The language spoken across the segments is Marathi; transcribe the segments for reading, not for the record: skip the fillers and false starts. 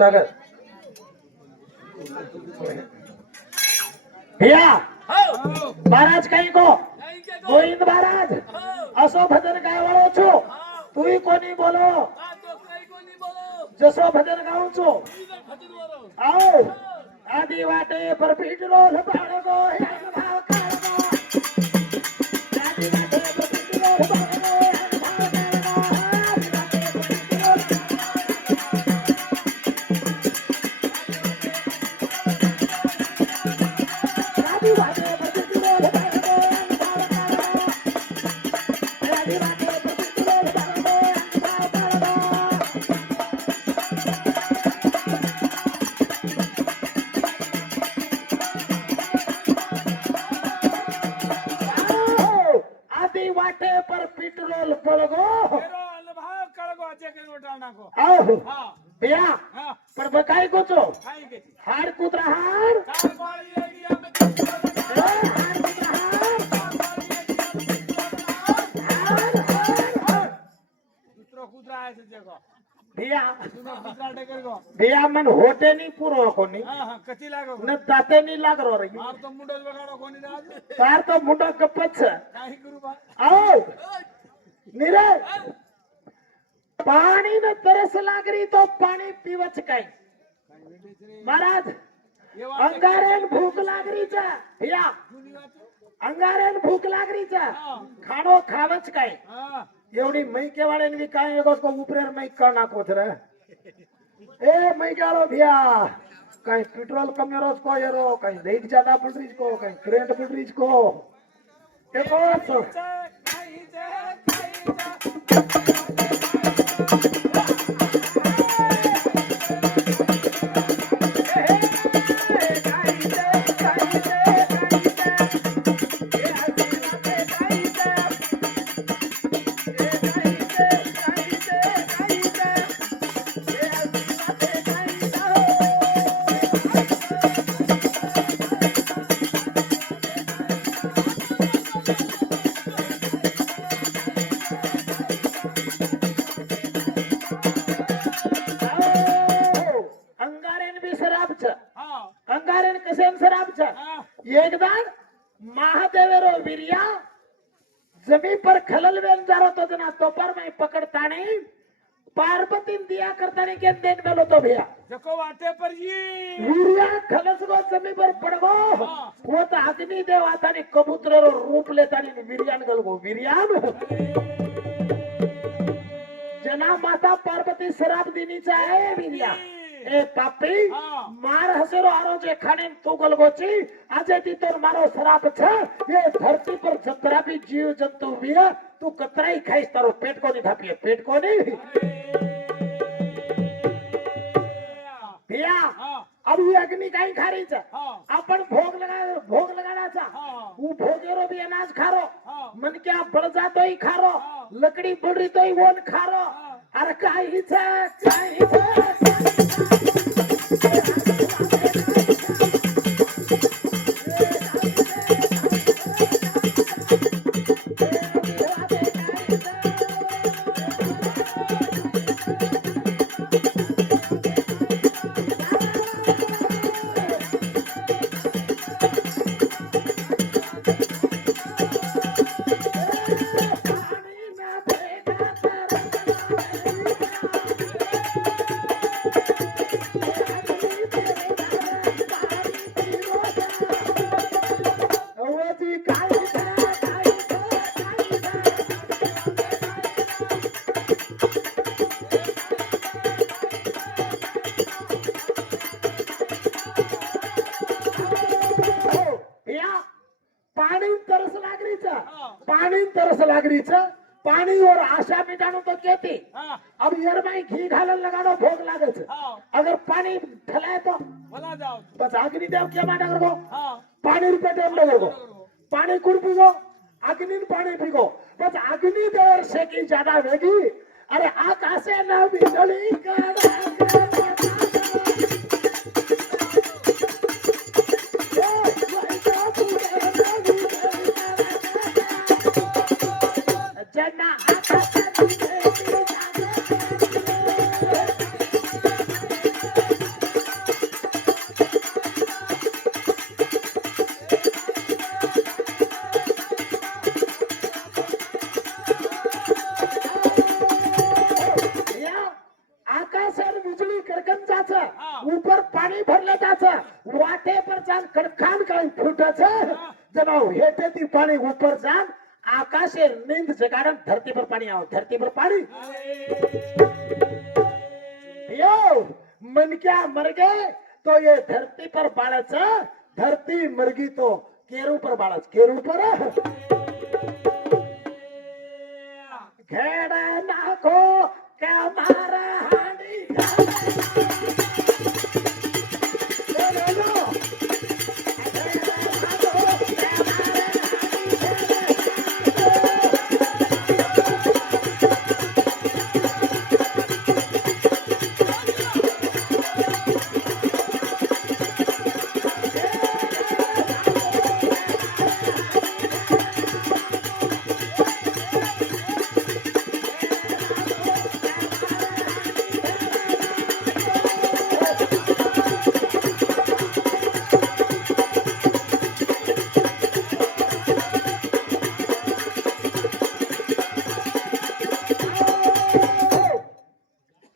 स्वागत भैया महाराज कहीं को गोविंद महाराज असो भजन गाय वाळो छो तुई कोनी बोलो जसो भजन गाऊं छो आओ आदि वाटे पर पीठ रोल पाड़गो हे भाव काड़गो आदि वाटे पर पीठ रोल पाड़गो हे भाव काड़गो आदि वाटे पर पीठ रोल पाड़गो हे भाव काड़गो आदि वाटे पर पीठ रोल पाड़गो हे भाव काड़गो आदि वाटे पर पेट्रोल पड़गो आओ भैया पर बकाई को चो हार कुतरा हार भैया भैया मन होते नहीं पूरो कोनी न दाते नहीं लाग रो रही तार तो मुंडो कपच आओ निरे पानी न तरस लागरी तो पाणी पीवच काय महाराज अंगारेन भूक लागरीचा भैया अंगारेन भूक लागरीचा खाणो खावच काय एवढी मै केवाळेन वी काय एगो को उपरेर मै का नाखो रे ए मै गालो भैया काय पेट्रोल कमेरोज को येरो काय रेट ज्यादा पडरीज को काय करंट पडरीज को एको अंगारेन कसेन सराबचा एकदान महादेवेरो वीरिया जमी पर खलल वेन जारो तो जना तो पर मैं पकड़ताने पार्वती दिया करताने के देन बेलो तो भैया जको वाटे पर ये वीरिया खलस गो जमी पर पड़गो वो तो अग्नि देव आताने कबूतर रो रूप लेताने वीरियान गलगो वीरियान जना माता पार्वती शराब दीनी चाहे वीरिया ए पापी मार हसेरो आरो जे खाने तू गलगोची आजे ती तोर मारो शराब छ ये धरती पर जतरा भी जीव जंतु भी है तू कतराई खाइस तारो पेट को नहीं धापिए पेट को नहीं भैया अब ये अग्नि काई खा रही छ अपन भोग लगाडाचा वो भोगेरो भी अनाज खारो मन क्या बढ़ जातो ही खारो लकड़ी बढ़ रही तो ही वोन खारो अरे काही छ पानी और आशा मिटानो तो कहती अब यार मैं घी घालन लगानो भोग लागत अगर पानी ठलाए तो भला जाओ बस अग्नि देव क्या माना करो पानी रुपए टाइम लगो पानी कुड़ पीगो अग्नि पानी पीगो बस अग्नि देव से की ज्यादा वेगी अरे आकाशे न बिजली का जना કદાચ વાટે પર જાન કડખાન કાઈ ફૂટે છે જણાવ હેઠેથી પાણી ઉપર જાન આકાશે નીંદ જગાડન ધરતી પર પાણી આવ ધરતી પર પાણી यो मन क्या मर गए तो ये धरती पर बाळच धरती मरगी तो केरू पर बाळच केरू पर घेड़ नाखो क्या मारा हांडी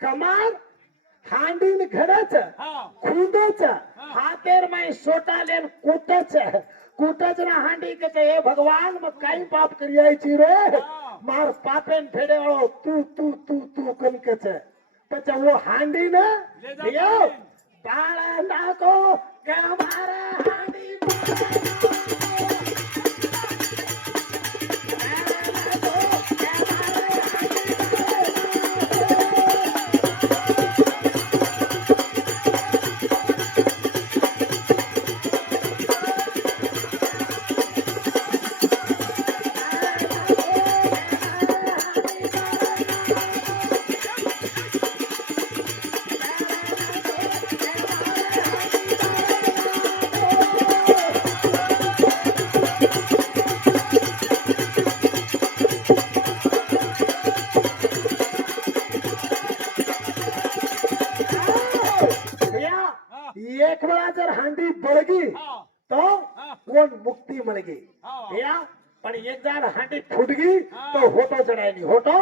कमाल हांडीन घडच हा खुंदच हातेर माय सोटा लेन कुटच कुटच ना हांडी के हे भगवान म काई पाप करियाची रे मार पापेन फेडे वाळो तू तू तू तू कनकच पछा वो हांडी न ले जा यो पाणी. ताळा नाको का मारा हांडी एक वेळा जर हांडी बळगी हा तो कोण मुक्ती મળगी हा या पण एक जण हांडी फुटगी तो होतो चढायनी होतो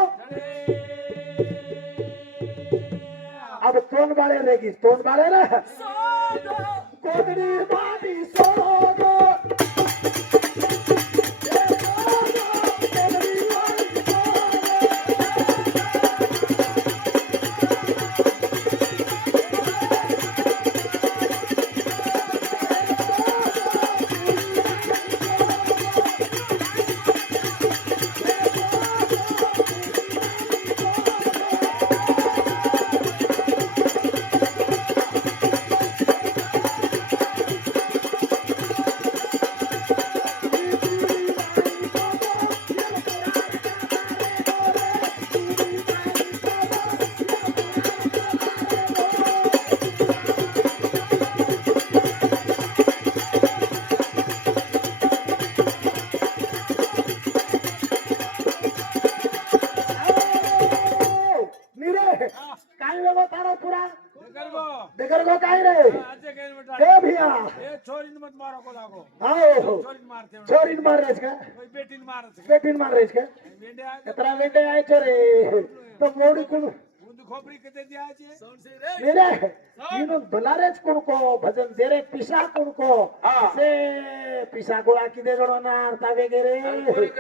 अब तोंड बाळे रेगी तोंड बाळे रे कोदडी माटी सोडो काय वेगो तारो पुरा करगो देकर गो काय रे આજે કઈ મટા ए भिया એ છોરીને મત મારો કો લાગો आओ છોરીને મારતે छोरीन मार रेस का કોઈ બેટીને મારે છે बेटीन मार रेस का વેંડે આ कितना बेटे आए छोरे तो मोड़ी कुण ઊંધ ખોપરી કતે દિયા છે मेरे इनो बलारेज कुण को भजन देरे पिसा कुण को से पिसा गोळा किदे गणो ना तावे गेरे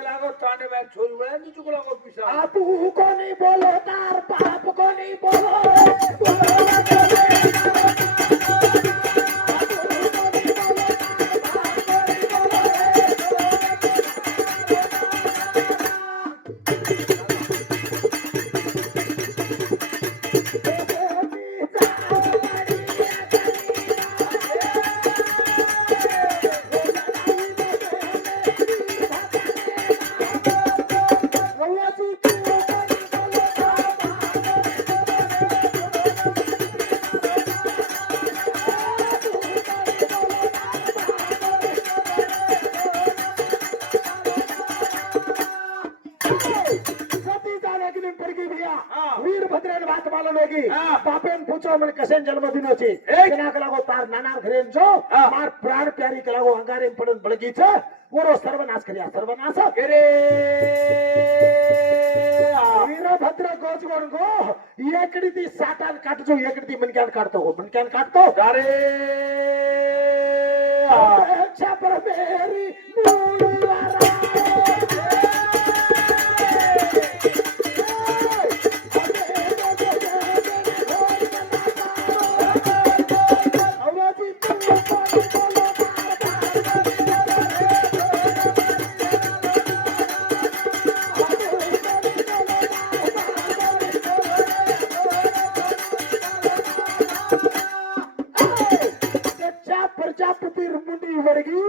લાગો તાંડે બાર છોરી વળે ની ચુક લાગો પીસા आप को नहीं बोलो तार बाप को नहीं बोलो वीरभद्रेन बात मालूम होगी बापेन पूछो मन कसेन जन्मदिनो ची केना कलागो तार नाना घरेन जो मार प्राण प्यारी कलागो अंगारेन पडन बळगी छ ओरो सर्वनाश कर्या सर्वनाश અરે वीर वीरभद्र गोजगोड गो एकडी ती साठान काटजो एकडी ती मनक्यान काढतो हो मनक्यान काढतो अरे अच्छा पर मेरी मुळवारा प्रजापति मुंडी वर्गी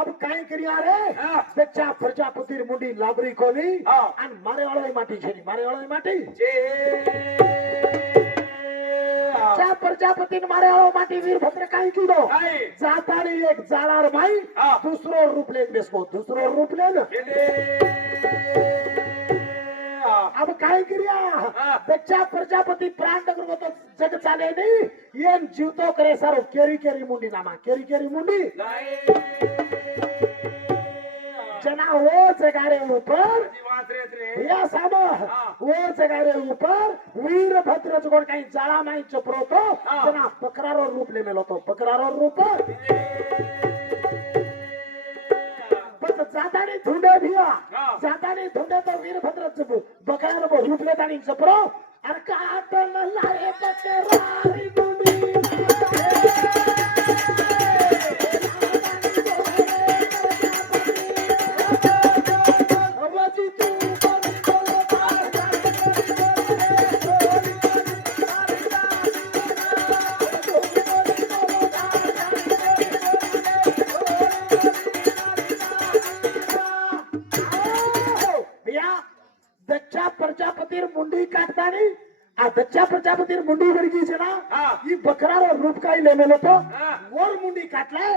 अब काय करिया रे बच्चा प्रजापति मुंडी लाबरी कोनी आणि मारे वाळोई माटी छेनी मारे वाळोई माटी बच्चा प्रजापति मारे वाळो माटी वीरभद्र काय कीडो जातानी एक जाळार माई दुसरो रूप लेन बेसको दुसरो रूप लेन अब काय करिया बच्चा प्रजापति प्राण नगर तो जग चाले नहीं ये जीवतो करे सारो केरी केरी मुंडी नामा केरी केरी मुंडी जना वो जगारे ऊपर या सामो वो जगारे ऊपर वीरभद्र जगोड काही जाळा माई चपरोतो जना बकरारो रूप ले मेलो तो बकरारो रूप जातानी धुंडे भिया जातानी धुंडे तो वीरभद्र बकरारो को रूप ले तानी चपरो अर काटन लाए बकरारी मुंडी प्रजापति मुंडी काटतानी आ दच्चा प्रजापति मुंडी वर्गी छे ना ई बकरारो रूप काही लेमेलो तो वर मुंडी काटलाय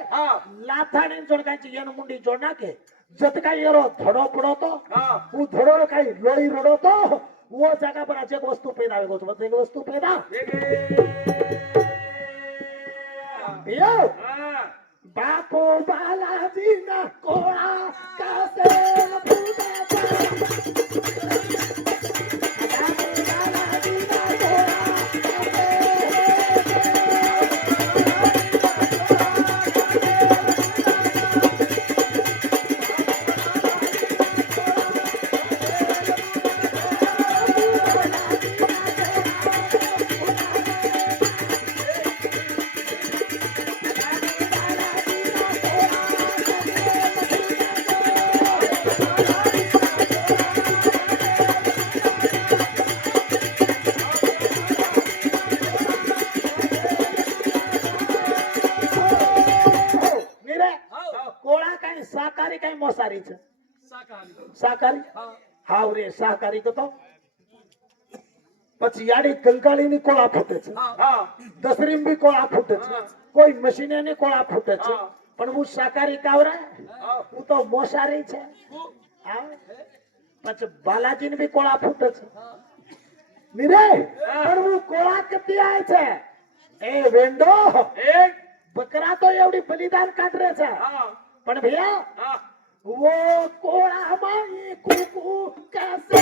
लाथाने जोडकायची येन मुंडी जोडना के जत काही येरो धडो पडो तो उ धडो काही लोई रडो तो वो जगह पर एक वस्तु पैदा होगो तो एक वस्तु पैदा यो बापो बालाजी ना कोळा कासे फुटा साकारी काही मोसारी छ साकारी हाव रे साकारी तो પછી યાડી કંકાળી ની કોળા ફૂટે છે દસરીમ બી કોળા ફૂટે છે કોઈ મશીને ની કોળા ફૂટે છે પણ હું સાકારી કાવરા હું તો મોસારી છે પછી બાલાજી ને બી કોળા ફૂટે છે નીરે પણ હું કોળા કતી આય છે એ વેંડો બકરા તો એવડી બલિદાન કાઢરે છે પણ ભૈયા वो कोड़ा माई कुकू कैसे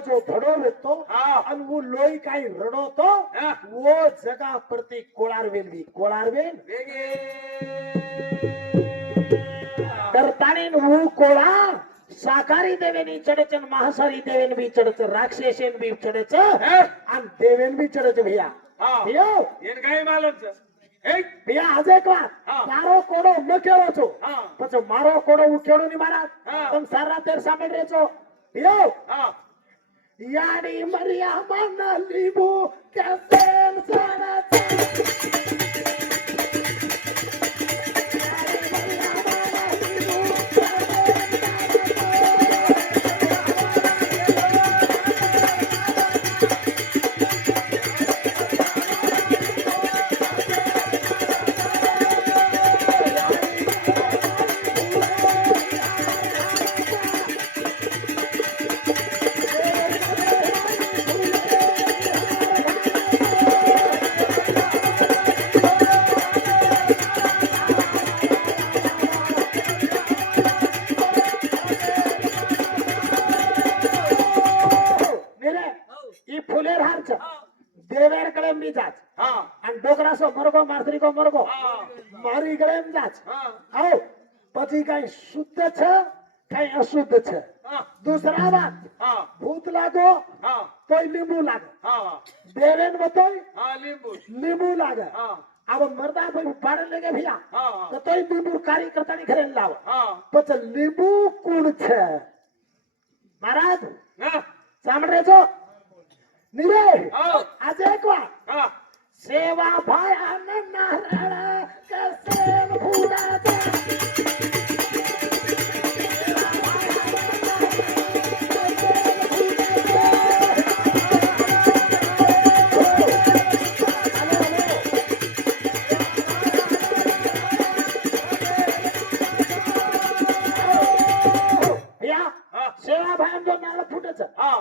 जो धड़ो रहतो आणि वो लोई काही रडोतो वो जगा प्रति कोळारवेल करतानी वो कोळा साकारी देवेनी चढचन महासारी देवेन बी चढच राक्षसेन बी चढच आणि देवेन बी चढच भैया भैया एन काय मालूम छ भैया आज एक बात तारो कोडो न केलो छो પછી મારો કોડો ઉકેડો ની મારા તમ સારા તેર સાંભળ રે છો ભૈયા याडी मरिया मन लिंबू कसेन साराचा याडी मरिया मन लिंबू ई फुलेर हारच देवेर कड़े भी जाच હા અને ડોકરા સો મરગો માસરી કો મરગો હા મારી ગળે જાચ હા આવો પછી કઈ શુદ્ધ છે કઈ અશુદ્ધ છે હા दूसरा बात હા ભૂત લાગો હા તોય લીંબુ લાગે હા દેવેન બતોય હા લીંબુ લીંબુ લાગે હા अब मर्दा भाई पाड़े लगे भैया હા तो तोय લીંબુ कार्यकर्ता ની ઘરે લાવો હા પછી લીંબુ કોણ છે મહારાજ હા સાંભળે છો નીરે હા આજે એક વાર હા સેવા ભાઈ આનંદ નારાયણ કસેન ભૂડા છે સેવા ભાઈ જો નાળ ફૂટે છે હા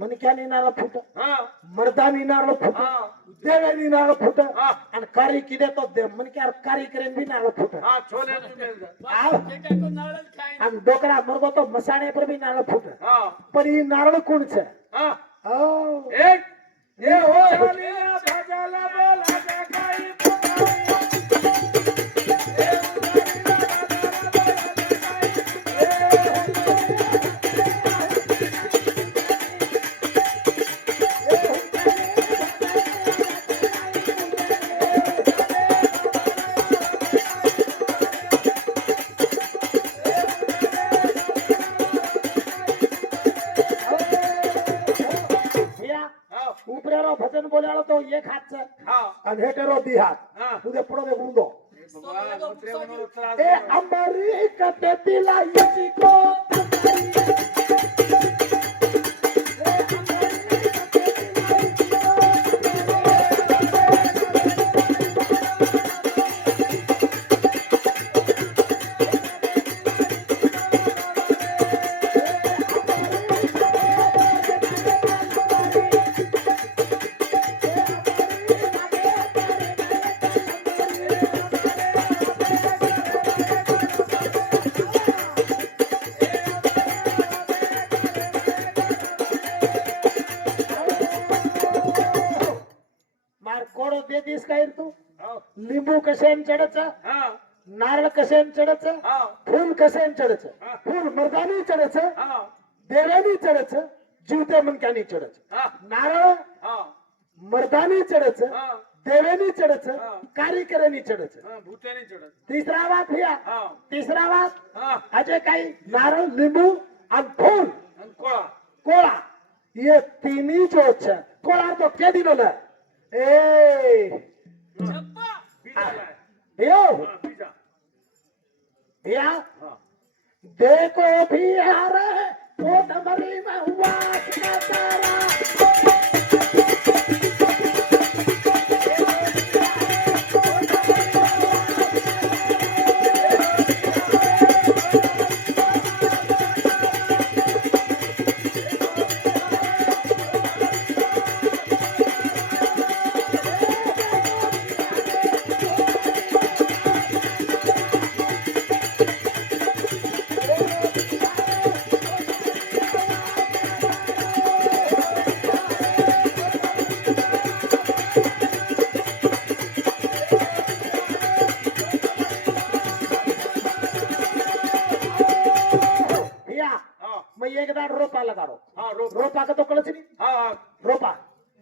મનક્યાની નાળ ફૂટે હા મરદાની નાળ ફૂટે હા દેવેની નાળ ફૂટે હા અને કારી કીધે તો દે મને ક્યાર કારી કરીને બી નાળ ફૂટે હા છોલે નું મેલ દે આમ ડોકરા મરગો તો મસાણે પર બી નાળ ફૂટે હા પણ ઈ નાળ કોણ છે હા ઓ એક એ હો ચાલીલા ભજલા બોલા કે કઈ ભૈયા હા ઉપરેરો ભજન બોલાડો તો એક હાથ છે હા અને હેટેરો દી હાથ હા ઉદે પડો દે ઊંધો ભગવાન ઉતરે મનો ત્રાસ એ અંબરી કતે તિલા યસી કો मार कोडो दे दिस काय तू હા लिंबू कसेन चढच હા नारळ कसेन चढच હા फूल कसेन चढच हा. फूल मर्दानी चढच હા देवानी चढच जीवते मनक्यानी चढच હા नारळ હા मर्दानी चढच હા देवानी चढच हा. कारीकरांनी चढच હા ભૂતેની ચડત तिसरा वाद भैया હા तिसरा वाद હા अजय काही नारळ लिंबू आणि फूल અને કોળા कोळा ये तिन्ही जो છે कोळा तो के दिलो ना ए બીજા લાય यो હા બીજા भैया હા देखो भी हरे पोट मरी में हुआ का तारा भैया હા मैं एक दाड रोपा लगाडो હા રોપ रोपा का तो कळच नाही હા હા रोपा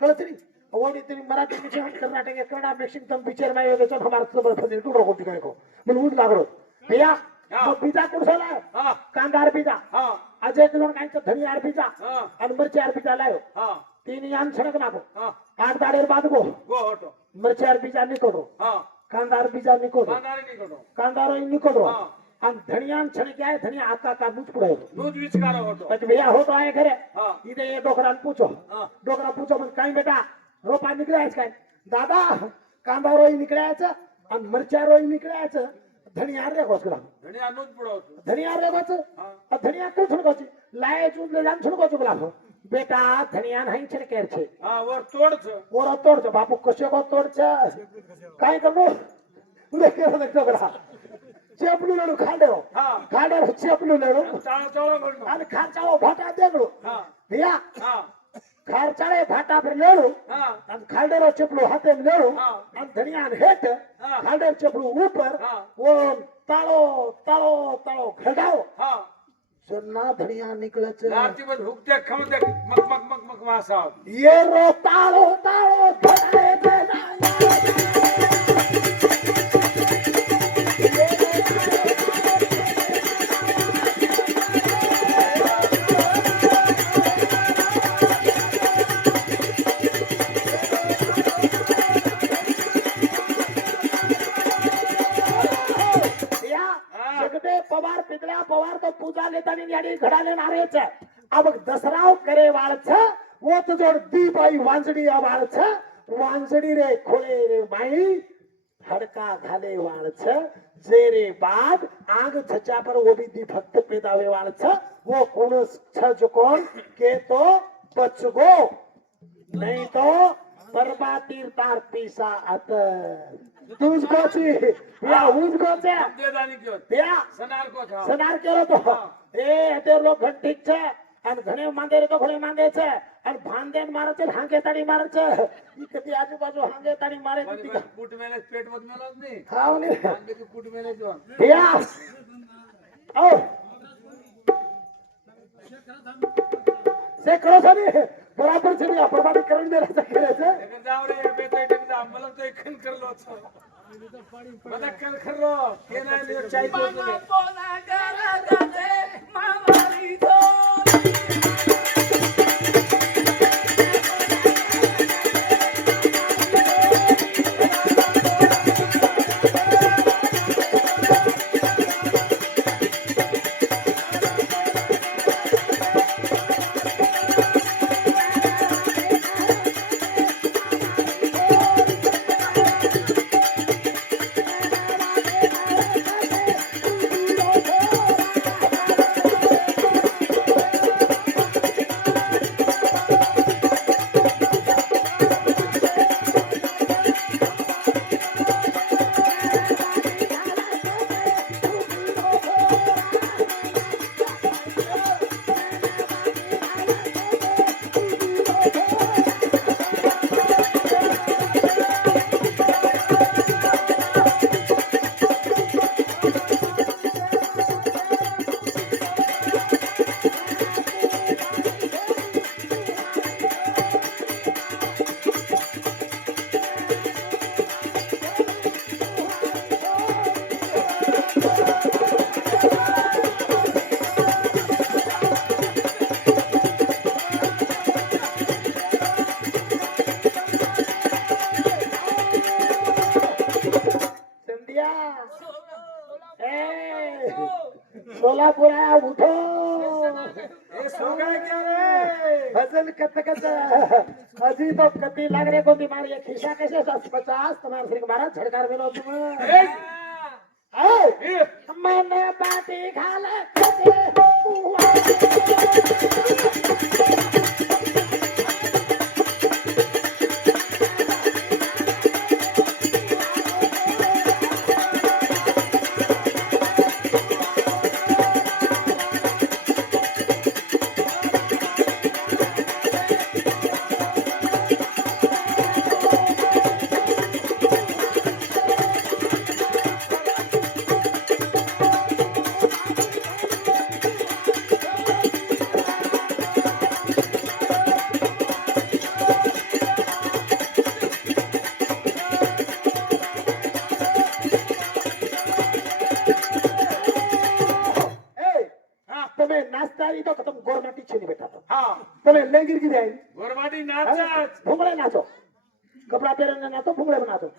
कळच नाही ओडी तुम्ही मराठी पिक्चर कर्नाटक कन्नड मिक्सिंग तुम पिक्चर में होगे तो हमारा सब फंदे टूट रखो दिखाने को मन उठ लागरो भैया हा. मग बीजा कुठं लाव हा कांदा अरबीजा हा आज एक लोक कांचा धनी अरबीजा हा आणि मिरची अरबीजा लाव हा तीन यान छणक नाखो हा 8 दाडेर बाद गो गो होतो मिरची अरबीजा निकोडो हा कांदा अरबीजा निकोडो कांदारी निघतो कांदा रोई निकोडो हा. आणि धनियान छणक आहे धनिया आका का दूध पुढे दूध विचकार होतो પછી ભૈયા હોતો આય ઘરે हा ઈદે એ ડોકરાને પૂછો हा ડોકરા પૂછો મને કાઈ બેટા રોપા નીકળ્યા છે કાઈ દાદા કાંદા રોઈ નીકળ્યા છે અને મરચા રોઈ નીકળ્યા છે ધનિયા રે કોસકડા आणि अनुज पुढवतो ધનિયા રે કોચ हा ધનિયા કોણ છણકો છે લાય ચૂંદ લે જાન છણકો છે બોલા બેટા ધનિયા નહીં છણકેર છે हा वर तोडच ઓરો તોડ છે બાપુ કશે કો તોડ છે કાઈ કરનો ઉલે કેરો દે ડોકરા ચેપલું લેણું हा ખાડેરો ચેપલું લેણું चाळ चाळ करतो અને ખાચાઓ ભાટા દેગડું हा ભૈયા हा ખારચાળે ભાટા પર લેણું हा અને ખાલડેરો ચપલું હાથે લેણું हा અને ધનિયાને હેઠ હા. ખાલડેર ચપલું ઉપર हा ઓમ તાળો તાળો તાળો ઘડાવો हा સન્ના ધનિયા નીકળે છે नारची बस हुकते खमते मग मग मग मग वासा ये रो તાળો તાળો ઘડાવે છે या जगदे पवार पितळ्या पवार तो पूजा लेतानी याडी घडा लेणारे છે આ બગ દસરાવ કરે વાળ છે वो तो जोड़ दीपाई वांजडी वाळ છે वांजडी रे खोळे रे माई हडका घाले वाळ છે जे रे बाद आग छचा पर वो भी दी भक्त पेदावे वाळ છે वो कोण छ जो कोण के तो बचगो नहीं तो परबा तीर तार पीसा अत तुझ कोची या उज कोचे दे दानी क्यों या सनार को था સનાર કેરો તો એ તે લોક ઘણ ઠીક છે અને ઘણે માંગે રે તો ઘણે માંગે છે અને ભાંદે મારે છે હાંગે તાડી મારે છે ઈ કદી આજુબાજુ હાંગે તાડી મારે पण નથી पुट मेले पेट मत मेलाच नाही ખાવ ને आणले की पुट मेले जो યા ઓ से करो सनी बराबर છે ને પ્રમાણિત કરી દે છે કરે છે एक जाव रे बे तो एक जा मला तो एक खन करलो छो मला कर खरो के नाही ले चाय तो ले संध्या ए सोलापुरा उठो ए सो गए क्या रे भजन कत कत अजी तो कती लाग रे कोणती मारी खिसा कैसे 50 तुम्हारे सिर मारा झड़कार में तुम ए ए मैंने बाटी खाले कते ગોરમાટી છે ની બેઠા તો હા તમે લેંગીર કીધી આવી ગોરમાટી નાચ ભૂંગળે નાચો કપડા પહેરીને નાચો ભૂંગળે નાચો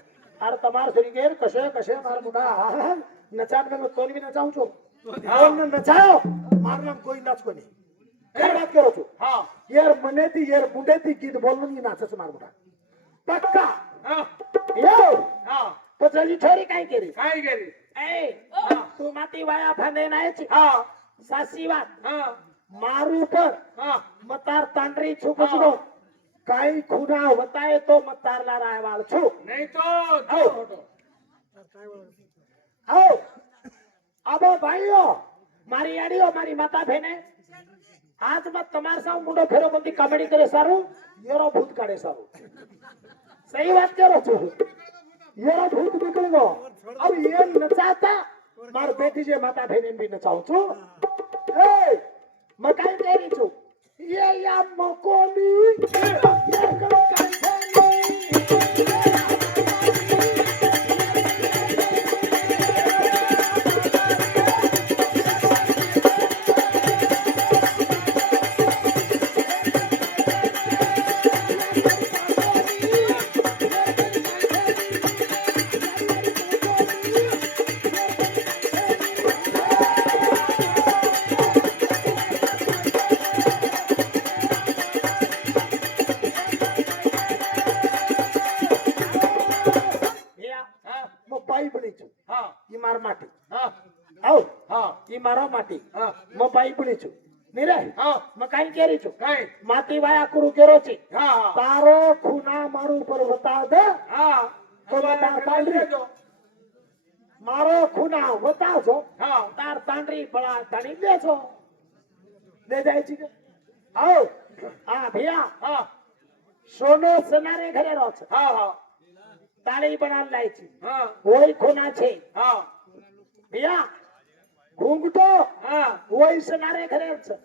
અરે તમાર શરીર ઘેર કશે કશે મારા મોટા નચાટ મેં તોની બી નચાવું છું કોઈને નચાયો મારું નામ કોઈ નાચકો નહીં ખરી વાત કરો છું હા યાર મનેથી યાર મુંડેથી ગીત બોલવું નહીં નાચે છે મારા મોટા પક્કા હા યો હા તો જલ્દી છોરી કાઈ કરી કાઈ કરી એ તું માતી વાયા ફાંદે નાય છે હા સાચી વાત હા મારું પર હા મતાર તાંડરી છું કચરો કાઈ ખૂના વતાય તો મતાર લારા વાળ છું નહીં તો જો હટો આવો આબો ભાઈઓ મારી આડીઓ મારી માતા ભેને આજ મત તમાર સાવ મુંડો ફેરો બંધી કામડી કરે સારું યેરો ભૂત કાઢે સારું સહી વાત કરો છો યેરો ભૂત નીકળી ગયો अब ये नचाता मार बेटी जे माता बहन भी नचाऊं છું ए मकाई तेरी છું ये या मकोनी ये कंकाई મારો માટી મો પાઈ પડી છું નીરે મકાઈ કેરી છું કાઈ માટી વાયા કરું કેરો છે હા હા તારો ખૂના મારું ઉપર બતા દે હા તો બતા તાંડરી જો મારો ખૂના બતાજો હા તાર તાંડરી બળા તાણી દેજો દે જાય છે આવો હા ભૈયા હા સોનો સનારે ઘરે રહો છે હા હા તાળી બનાવ લાય છે હા હોય ખૂના છે હા ભૈયા ઘૂંઘટો હા હોય સનારે ઘરે છે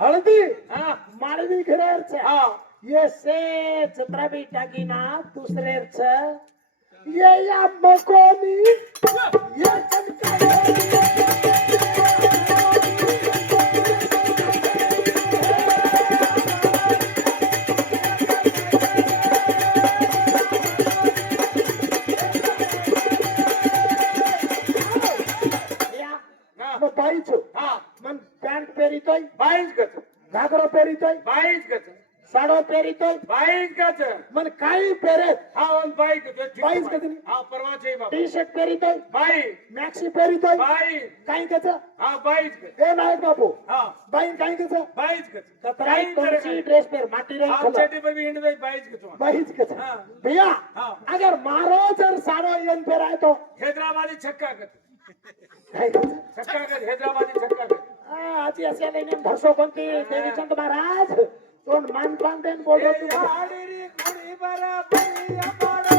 હળદી હા માળવી ઘરે છે હા ये से छत्रबी टाकीना दूसरे छ ये या मकोनी ये હા ભાઈ છું હા મન પેન્ટ પહેરી તોય બાઈજ કચ ઘાઘરો પહેરી તોય બાઈજ કચ સાડો પહેરી તોય બાઈજ કચ મન કાઈ પહેરે હા ઓન બાઈજ કચ બાઈજ કચ ની હા પરવા છે બાબા ટી શર્ટ પહેરી તોય બાઈ મેક્સી પહેરી તોય બાઈ કાઈ કે છે હા બાઈજ કચ એ નાયક બાપુ હા બાઈ કાઈ કે છે બાઈજ કચ તતરાઈ કોणसी ड्रेस पर माटी रे હા खलो ચેટી પર બી હિંડ દઈ બાઈજ કચ बाईच के છે હા भैया હા अगर मारो जर सारो यन पेराय तो हैदराबादी छक्का कच काय के છે? छक्का कच हैदराबादी छक्का कच आजी असे लઈને ભરસો કોંતી દેવીચંદ મહારાજ કોણ માન પાન દેન બોલો તું હાડીરી કુડી બરાબરી અમારો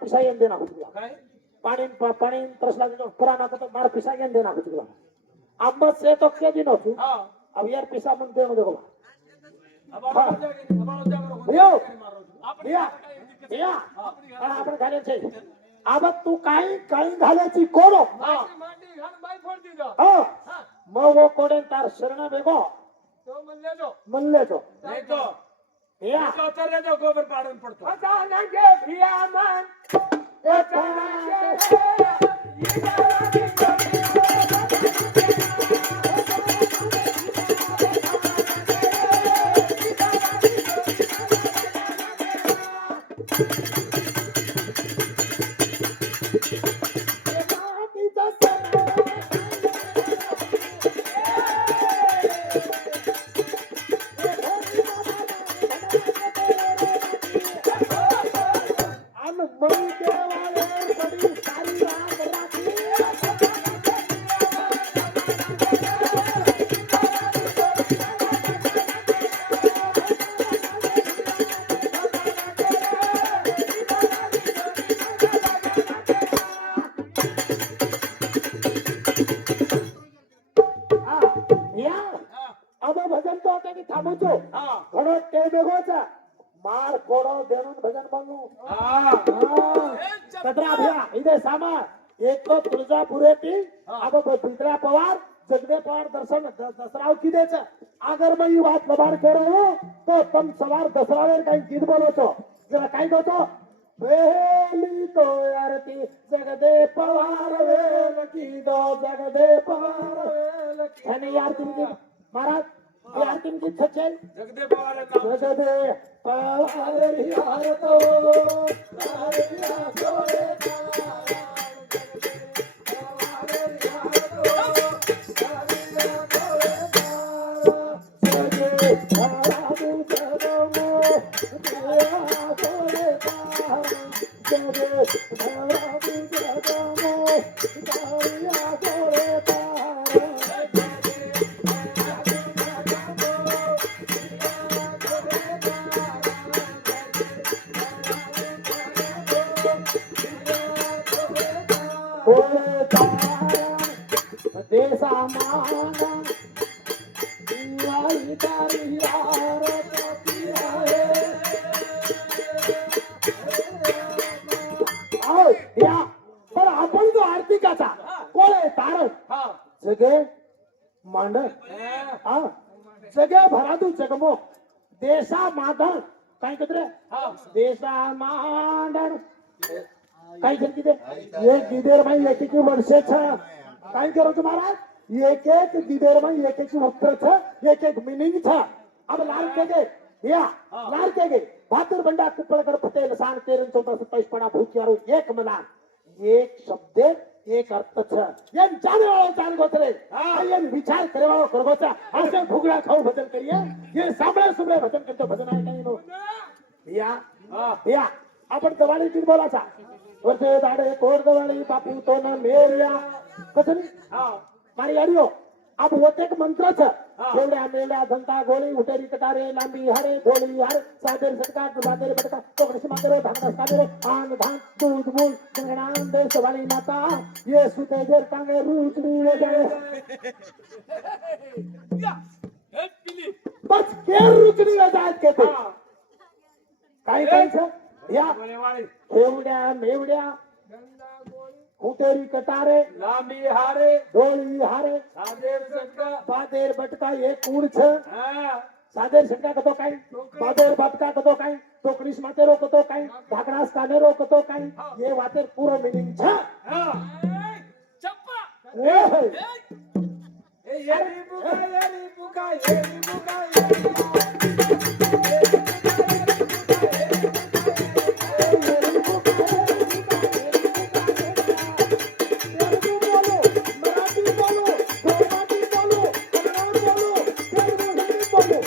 पिसायन देना कुछ काय पाणी पाणी तरसला पुरा नाको तो मार पिसायन देना कुछ अब से तो के दिन होतु હા अब यार पिसा मन देनो देखो અબાળો જાગરો ભૈયો આપણે ભૈયા ભૈયા આપણે ઘરે છે આબ તું કાઈ ઘાલે છી કોરો માંડી ઘણ બાઈ ફોડ દીધો હા હા મો વો કોડે તાર શરણ બેગો तो म्हणले तो म्हणले तो नाही तो या तो तर रे तो गोबर पाडून पडतो अचानक भिया मन भजन तो त्यांनी थांबवतो हा घडो ते बेगोचा मार कोडो देणून भजन बनू हा कदरा भैया इधर सामा एक तो तुळजापुरेती अब बिद्रा पवार जगदे पवार दर्शन दसराव की द्यायचं अगर मैं ये बात लबाड करो तो तुम सवार दसरावेर काही गीत बोलवतो जरा काय गातो वेली तो आरती जगदे पवार वेल की दो जगदे पवार वेल की यानी आरती की महाराज ये आरती की सच्चे जगदे पवारांना जगदे पवार यार तो तारिया तोरे देसा माना दिवाळी तारी आरती आहे आओ या पण आपण जो आर्थिकाचा कोळे तारक हा जगे मांड हा जगे भरातू जगमो देशा मांडण काय कत्र हा देशा मांडण काय करते ते एक गिदेर माई एक एक वर्षे छ काय करो महाराज एक एक गिदेर माई एक एक उत्तर छ एक एक मीनिंग छ अब लाल के गे या लाल के गे भातर बंडा कुपळकर फतेल सांग तेरन 1427 पडा भूकियारो एक मनान एक शब्द एक अर्थ छ यन जाने वालो जान गोतरे यन विचार करे वालो करगोचा असे भुगड़ा खाऊ भजन करिए ये सामने सुबह भजन करतो भजन आहे काही नो या आपण गवाळी गीत बोलाचा वर्षे दाडे कोर गवाळी बापू तो न मेरिया कसं हा मारी अडियो अब होते एक मंत्र छ एवढ्या मेल्या धंता गोळी उटेरी कटारे लांबी हरे धोळी हर सादर सटका बादर बटका कोकणशी मादर भागना सादर आन धान दूध मूल गंगणान देश वाली माता ये सुते जर कांगे रूचडी ले जाए हे पिली बस केर रुचडी ले जाए कहते हा काय काय या गोळेवाळी एवढ्या मेवड्या उटेरी कटारे लांबी हारे धोळी हारे सादेर सटका बादेर बटका एक कूड छ हा सादेर शंका कतो काय बादेर बाटका कतो काय टोकरीस मातेरो कतो काय ढाकणास कानेरो कतो काय ये वातेर पूरो मीनिंग छ हा चप्पा ए ए येरी बुका येरी बुका मराठी बोलो गुजराती बोलो कन्नड बोलो तेलुगु बोलो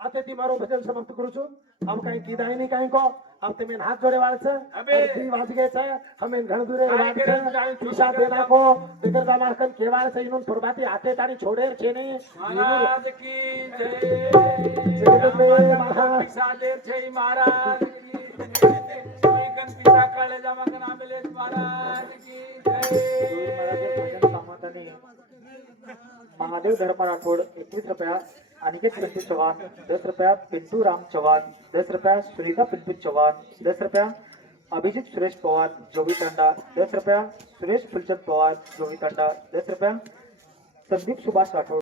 आता ती मारो भजन समाप्त करू છું આમ કઈ કીધા નહીં કઈ કો अब तुम्हें हाथ जोड़े वाળছে अबे। दी वाज गए छे हमें घणदुरे काय वाળছে करे जाणी छूट ईशा करे देना को दिगर जमाकन केवाळ छे इनुन फुरबाती हाथे तारी छोड़े छे ने महाराज की जय जय महाराज। पिसा देर छै महाराज की जय कन पिसा काळे जमाकन आमेले महाराज की जय महादेव धर्म राठोड 21 रुपया, अनिकेत पिंटू चव्हाण 10 रुपया, पिंटू राम चव्हाण 10 रुपया, सुनीता पिंटू चव्हाण 10 रुपया, अभिजित सुरेश पवार जोगी तंडा 10 रुपया, सुरेश फुलचंद पवार जोगी तंडा 10 रुपया, संदीप सुभाष राठोड